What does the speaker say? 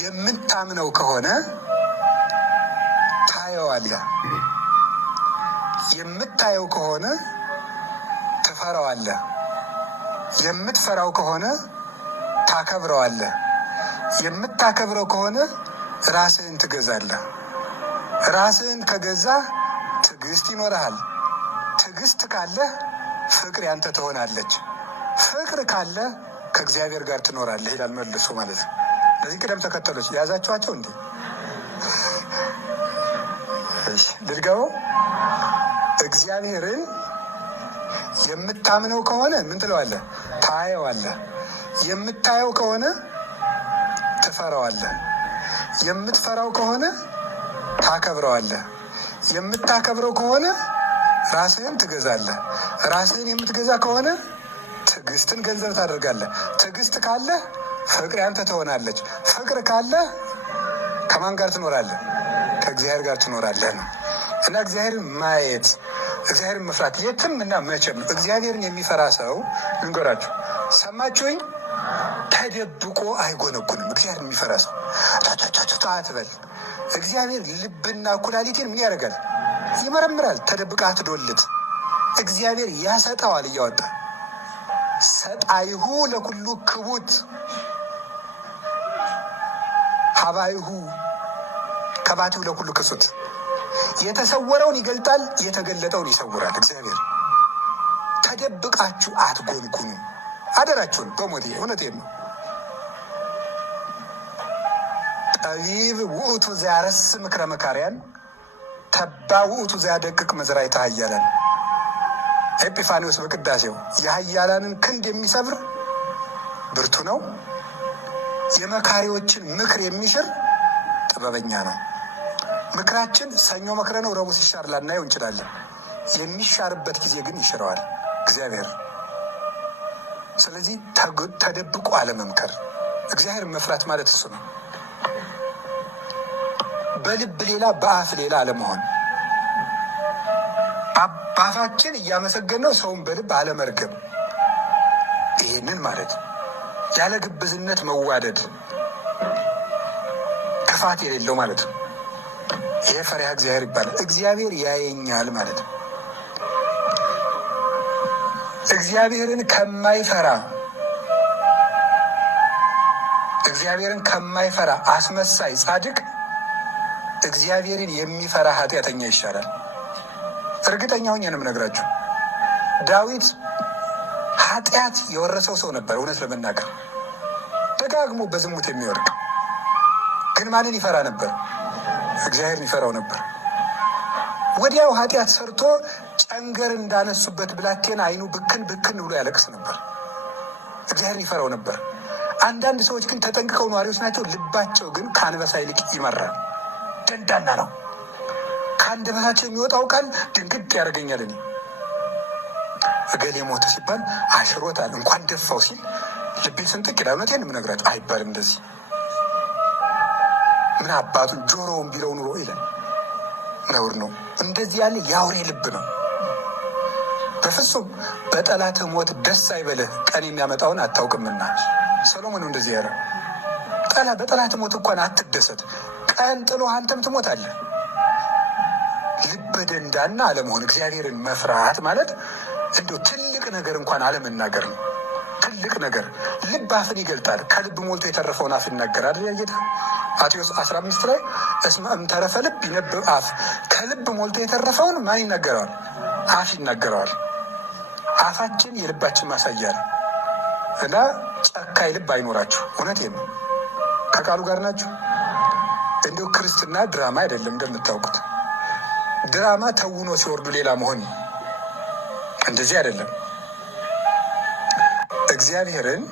የምታምነው ከሆነ ታየዋለህ። የምታየው ከሆነ ትፈራዋለህ። የምትፈራው ከሆነ ታከብረዋለህ። የምታከብረው ከሆነ ራስህን ትገዛለህ። ራስህን ከገዛ ትዕግስት ይኖርሃል። ትዕግስት ካለ ፍቅር ያንተ ትሆናለች። ፍቅር ካለ ከእግዚአብሔር ጋር ትኖራለህ ይላል መልሶ ማለት ነው። እነዚህ ቅደም ተከተሎች የያዛችኋቸው እንዴ? ልድገመው። እግዚአብሔርን የምታምነው ከሆነ ምን ትለዋለህ? ታየዋለህ። የምታየው ከሆነ ትፈራዋለህ። የምትፈራው ከሆነ ታከብረዋለህ። የምታከብረው ከሆነ ራስህን ትገዛለህ። ራስህን የምትገዛ ከሆነ ትዕግስትን ገንዘብ ታደርጋለህ። ትዕግስት ካለ ፍቅር ያንተ ትሆናለች። ፍቅር ካለ ከማን ጋር ትኖራለህ? ከእግዚአብሔር ጋር ትኖራለህ ነው። እና እግዚአብሔርን ማየት፣ እግዚአብሔርን መፍራት የትም እና መቼም እግዚአብሔርን የሚፈራ ሰው ልንገራችሁ፣ ሰማችሁኝ? ተደብቆ አይጎነጉንም። እግዚአብሔርን የሚፈራ ሰው አትበል። እግዚአብሔር ልብና ኩላሊቴን ምን ያደርጋል? ይመረምራል። ተደብቃ አትዶልት። እግዚአብሔር ያሰጠዋል እያወጣ ሰጣይሁ ለኩሉ ክቡት ሀባይሁ ከባቲሁ ለኩሉ ክሱት። የተሰወረውን ይገልጣል፣ የተገለጠውን ይሰውራል። እግዚአብሔር ተደብቃችሁ አትጎንጉኑ። አደራችሁን በሞቴ እውነቴን ነው። ጠቢብ ውእቱ ዘያረስ ምክረ መካርያን ተባ ውእቱ ዘያደቅቅ መዝራዕተ ኃያላን። ኤጲፋኒዎስ በቅዳሴው የኃያላንን ክንድ የሚሰብር ብርቱ ነው፣ የመካሪዎችን ምክር የሚሽር ጥበበኛ ነው። ምክራችን ሰኞ መክረ ነው ረቡዕ ሲሻር ላናየው እንችላለን። የሚሻርበት ጊዜ ግን ይሽረዋል እግዚአብሔር። ስለዚህ ተደብቆ አለመምከር፣ እግዚአብሔር መፍራት ማለት እሱ ነው። በልብ ሌላ በአፍ ሌላ አለመሆን፣ በአፋችን እያመሰገነው ሰውን በልብ አለመርገም። ይህንን ማለት ያለ ግብዝነት መዋደድ፣ ክፋት የሌለው ማለት ነው። ይሄ ፈሪሃ እግዚአብሔር ይባላል። እግዚአብሔር ያየኛል ማለት ነው። እግዚአብሔርን ከማይፈራ አስመሳይ ጻድቅ እግዚአብሔርን የሚፈራ ኃጢአተኛ ይሻላል። እርግጠኛ ሆኜ ነው የምነግራችሁ። ዳዊት ኃጢአት የወረሰው ሰው ነበር። እውነት ለመናገር ደጋግሞ በዝሙት የሚወድቅ ግን ማንን ይፈራ ነበር? እግዚአብሔርን ይፈራው ነበር። ወዲያው ኃጢአት ሰርቶ ጨንገር እንዳነሱበት ብላቴና አይኑ ብክን ብክን ብሎ ያለቅስ ነበር። እግዚአብሔርን ይፈራው ነበር። አንዳንድ ሰዎች ግን ተጠንቅቀው ነዋሪዎች ናቸው። ልባቸው ግን ከአንበሳ ይልቅ ይመራል። ደንዳና ነው። ከአንደበታቸው የሚወጣው ቃል ድንግጥ ያደርገኛል። እኔ እገሌ ሞተ ሲባል አሽሮታል እንኳን ደፋው ሲል ልቤ ስንጥቅ ይላል። እውነቴን የምነግራቸው አይባልም እንደዚህ። ምን አባቱን ጆሮውን ቢለው ኑሮ ይላል። ነውር ነው። እንደዚህ ያለ የአውሬ ልብ ነው። በፍጹም በጠላትህ ሞት ደስ አይበልህ፣ ቀን የሚያመጣውን አታውቅምና። ሰሎሞን እንደዚህ ያለ በጠላት ሞት እንኳን አትደሰት፣ ቀን ጥሎ አንተም ትሞታለህ። ልበ ደንዳና አለመሆን፣ እግዚአብሔርን መፍራት ማለት እንዲሁ ትልቅ ነገር እንኳን አለመናገር ነው። ትልቅ ነገር ልብ አፍን ይገልጣል። ከልብ ሞልቶ የተረፈውን አፍ ይናገራል ጌታ ማቴዎስ 15 ላይ እስመ እምተረፈ ልብ ይነብብ አፍ። ከልብ ሞልቶ የተረፈውን ማን ይናገረዋል? አፍ ይናገረዋል። አፋችን የልባችን ማሳያ ነው እና ጨካኝ ልብ አይኖራችሁ። እውነቴን ነው። ከቃሉ ጋር ናችሁ። እንዲሁ ክርስትና ድራማ አይደለም። እንደምታውቁት ድራማ ተውኖ ሲወርዱ ሌላ መሆን እንደዚህ አይደለም። እግዚአብሔርን